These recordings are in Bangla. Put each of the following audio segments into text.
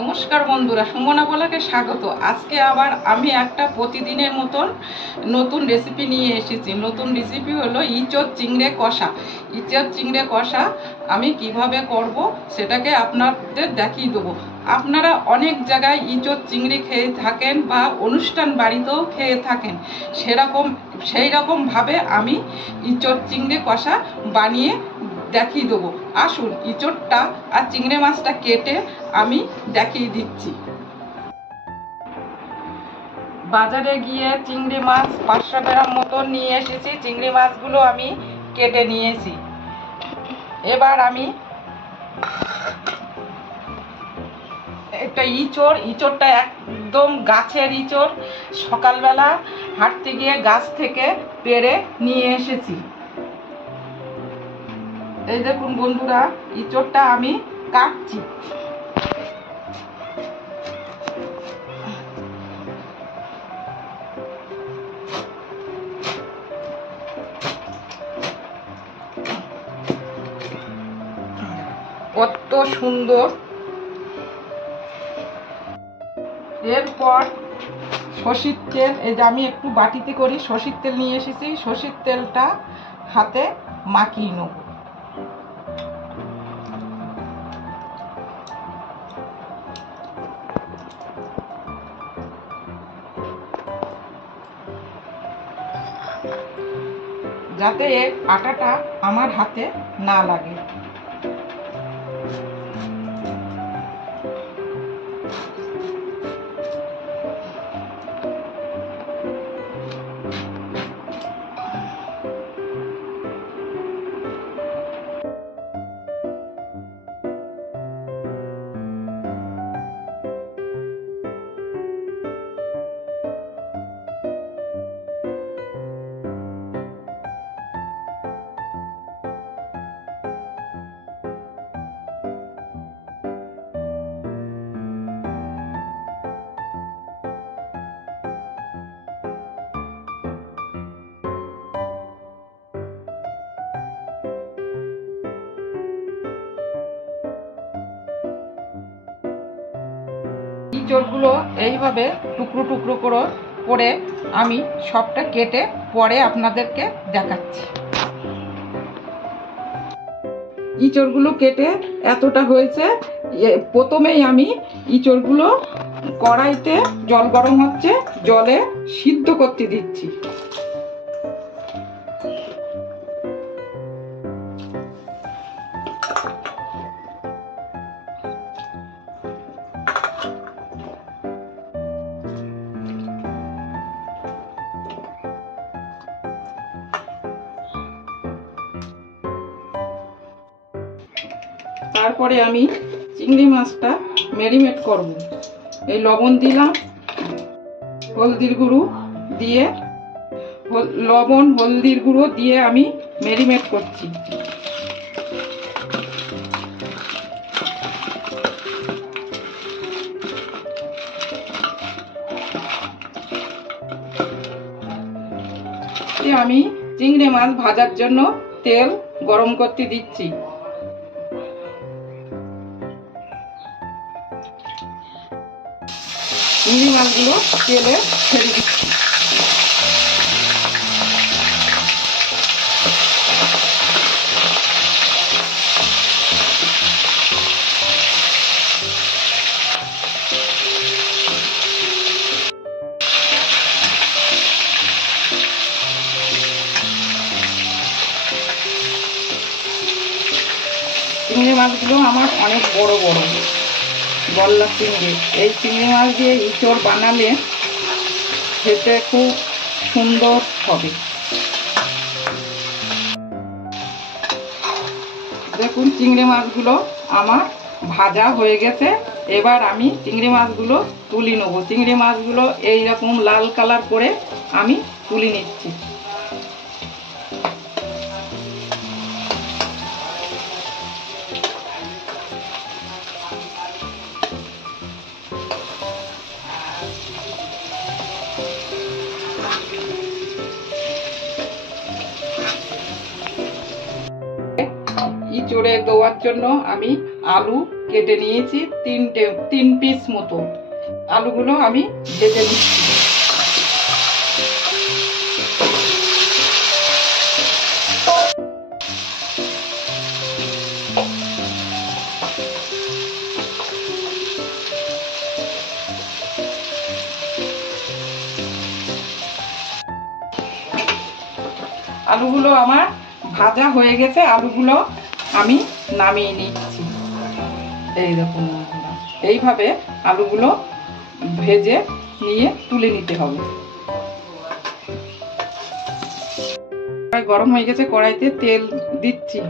নমস্কার বন্ধুরা, সুমনা বলাকে স্বাগত। আজকে আবার আমি একটা প্রতিদিনের মতন নতুন রেসিপি নিয়ে এসেছি। নতুন রেসিপি হলো ইঁচড় চিংড়ে কষা। ইঁচড় চিংড়ে কষা আমি কিভাবে করব সেটাকে আপনাদের দেখিয়ে দেবো। আপনারা অনেক জায়গায় ইঁচড় চিংড়ি খেয়ে থাকেন বা অনুষ্ঠান বাড়িতেও খেয়ে থাকেন। সেই রকমভাবে আমি ইঁচড় চিংড়ে কষা বানিয়ে দেখিয়ে দেবো। আসুন ইঁচড়টা আর চিংড়ি মাছটা কেটে আমি দেখিয়ে দিচ্ছি। বাজারে গিয়ে চিংড়ি মাছ 500 গ্রাম মতো নিয়ে এসেছি। চিংড়ি মাছগুলো আমি কেটে নিয়েছি। এবার আমি একটা ইঁচড়টা একদম গাছের ইঁচড়, সকালবেলা হাঁটতে গিয়ে গাছ থেকে পেড়ে নিয়ে এসেছি। এই দেখুন বন্ধুরা, ইঁচড়টা আমি কাটছি। কত সুন্দর। এরপর সর্ষের তেল, এই যে আমি একটু বাটিতে করি সর্ষের তেল নিয়ে এসেছি। সর্ষের তেলটা হাতে মাখিয়ে নেব। যাতে এর আটাটা আমার হাতে না লাগে। ইঁচড়গুলো এইভাবে টুকরো টুকরো করে আমি সবটা কেটে পরে আপনাদেরকে দেখাচ্ছি। ইঁচড়গুলো কেটে এতটা হয়েছে। প্রথমেই আমি ইঁচড়গুলো কড়াইতে, জল গরম হচ্ছে, জলে সিদ্ধ করতে দিচ্ছি। তারপরে আমি চিংড়ি মাছটা ম্যারিনেট করব। এই লবণ দিলাম, হলদির গুঁড়ো দিয়ে, লবণ হলদির গুঁড়ো দিয়ে আমি ম্যারিনেট করছি। আমি চিংড়ি মাছ ভাজার জন্য তেল গরম করতে দিচ্ছি। চিংড়ি মাছগুলো তেলে ছেড়ে দিচ্ছি। চিংড়ি মাছগুলো আমার অনেক বড় বড় গলদা চিংড়ি। এই চিংড়ি মাছ দিয়ে ইঁচড় বানালে খেতে খুব সুন্দর হবে। দেখুন চিংড়ি মাছগুলো আমার ভাজা হয়ে গেছে। এবার আমি চিংড়ি মাছগুলো তুলে নেব। চিংড়ি মাছগুলো এইরকম লাল কালার করে আমি তুলে নিচ্ছি। ইঁচড়ে দেওয়ার জন্য আমি আলু কেটে নিয়েছি 3 পিস মতো। আলুগুলো আমি ভেজে নিচ্ছি। আলুগুলো আমার ভাজা হয়ে গেছে, আলুগুলো আমি নামিয়ে নিচ্ছি। এই দেখুন, এইভাবে আলুগুলো ভেজে নিয়ে তুলে নিতে হবে। গরম হয়ে গেছে, কড়াইতে তেল দিচ্ছি।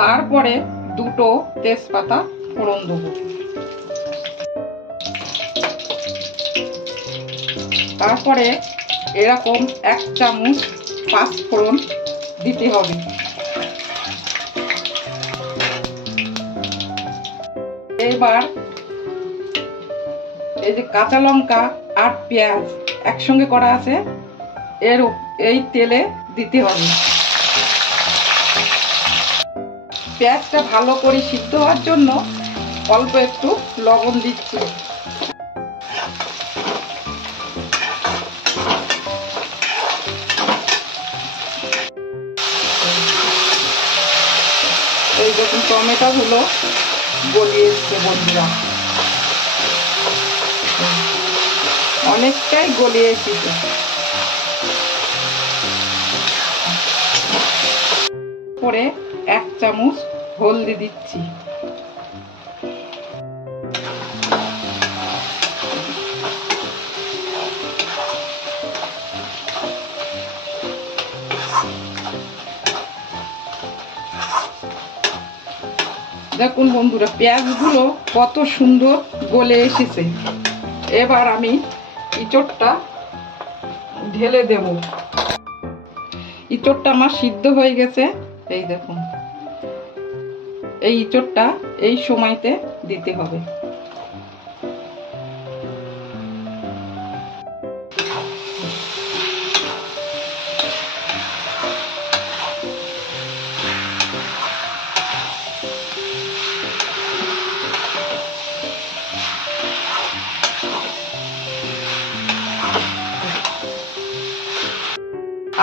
তারপরে 2টো তেজপাতা ফোড়ন দেবো। তারপরে এরকম 1 চামচ 5 ফোড়ন দিতে হবে। এবার এই যে কাঁচা লঙ্কা আর পেঁয়াজ একসঙ্গে করা আছে, এই তেলে দিতে হবে। পেঁয়াজটা ভালো করে সিদ্ধ হওয়ার জন্য অল্প একটু লবণ দিচ্ছি। এই দেখুন টমেটোগুলো গলিয়ে এসছে বন্ধুরা, অনেকটাই গলিয়ে এসেছে। পরে 1 চামচ হলদি দিচ্ছি। দেখুন বন্ধুরা, পেঁয়াজগুলো কত সুন্দর গলে এসেছে। এবার আমি ইঁচড়টা ঢেলে দেব। ইঁচড়টা আমার সিদ্ধ হয়ে গেছে। এই দেখুন, এই ইঁচড়টা এই সময়তে দিতে হবে।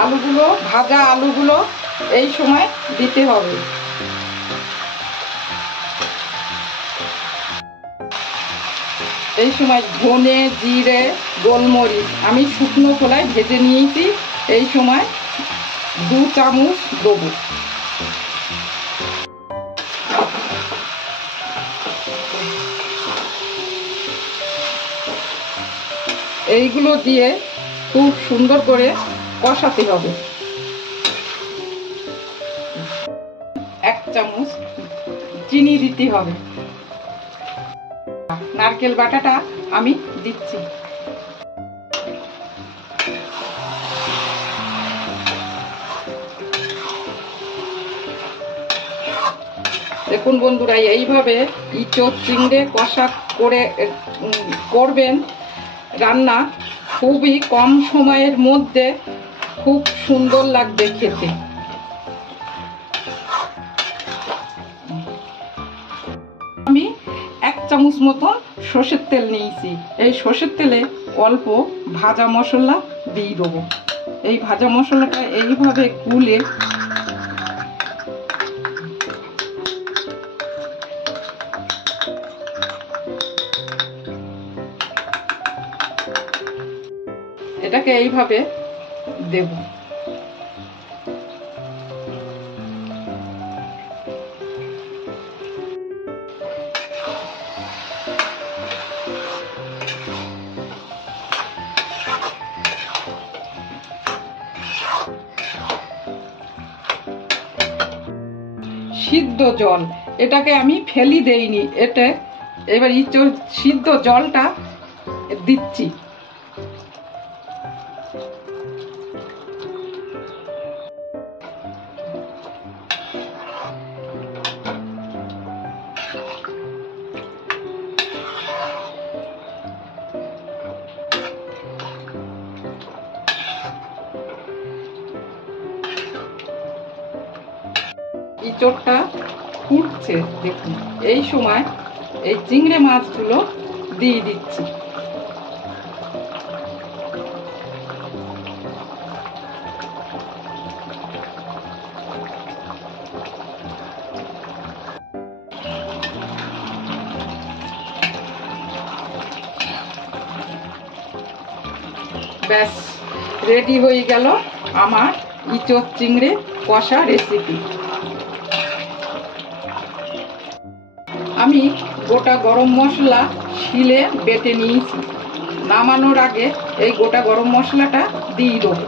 আলুগুলো, ভাজা আলুগুলো এই সময় দিতে হবে। এই সময় ধনে, জিরে, গোলমরিচ আমি শুকনো খোলায় ভেজে নিয়েছি। এই সময় 2 চামচ দেবো। এইগুলো দিয়ে খুব সুন্দর করে কষাতে হবে। 1 চামচ চিনি দিতে হবে। নারকেল বাটাটা আমি দিচ্ছি। দেখুন বন্ধুরা, এইভাবে ইঁচড় চিংড়ে কষা করে করবেন রান্না, খুবই কম সময়ের মধ্যে খুব সুন্দর লাগবে খেতে। আমি 1 চামচ মতো সর্ষের তেল নিয়েছি। এই সর্ষের তেলে অল্প ভাজা মশলা দিয়ে দেবো। এই ভাজা মশলাটা এইভাবে গুলে এটাকে এইভাবে দেব। সিদ্ধ জল, এটাকে আমি ফেলি দেইনি, এটা এবার সিদ্ধ জলটা দিচ্ছি। ইঁচড়টা ফুটছে দেখুন। এই সময় এই চিংড়ি মাছগুলো দিয়ে দিচ্ছি। ব্যাস রেডি হয়ে গেল আমার ইঁচড় চিংড়ি কষা রেসিপি। আমি গোটা গরম মশলা শিলে বেটে নিয়েছি। নামানোর আগে এই গোটা গরম মশলাটা দিয়ে দেবো।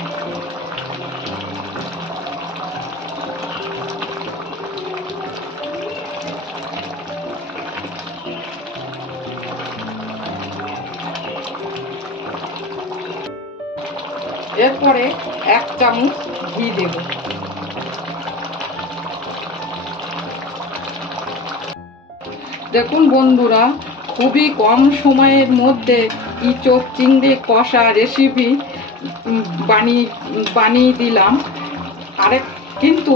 এরপরে 1 চামচ ঘি দেব। দেখুন বন্ধুরা, খুবই কম সময়ের মধ্যে ইঁচড় চিংড়ি কষা রেসিপি বানিয়ে দিলাম। কিন্তু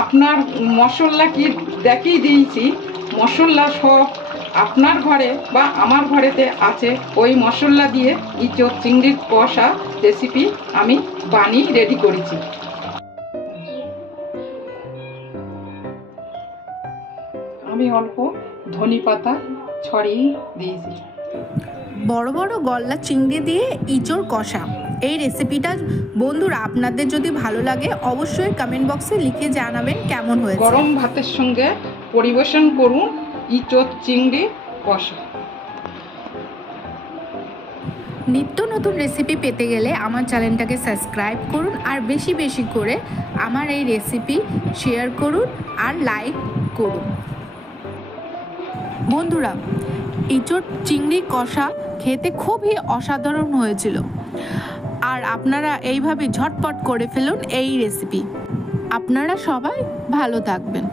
আপনার মশলা কি দেখিয়ে দিয়েছি, মশলা সব আপনার ঘরে বা আমার ঘরেতে আছে। ওই মশলা দিয়ে ইঁচড় চিংড়ির কষা রেসিপি আমি বানিয়ে রেডি করেছি। আমি অল্প ধনে পাতা ছড়িয়ে দিয়েছি। বড় বড় গলদা চিংড়ি দিয়ে ইঁচড় কষা, এই রেসিপিটা বন্ধুরা আপনাদের যদি ভালো লাগে অবশ্যই কমেন্ট বক্সে লিখে জানাবেন কেমন হয়েছে। গরম ভাতের সঙ্গে পরিবেশন করুন ইঁচড় চিংড়ি কষা। নিত্য নতুন রেসিপি পেতে গেলে আমার চ্যানেলটাকে সাবস্ক্রাইব করুন, আর বেশি বেশি করে আমার এই রেসিপি শেয়ার করুন আর লাইক করুন। বন্ধুরা, ইঁচড় চিংড়ি কষা খেতে খুবই অসাধারণ হয়েছিল, আর আপনারা এইভাবে ঝটপট করে ফেলুন এই রেসিপি। আপনারা সবাই ভালো থাকবেন।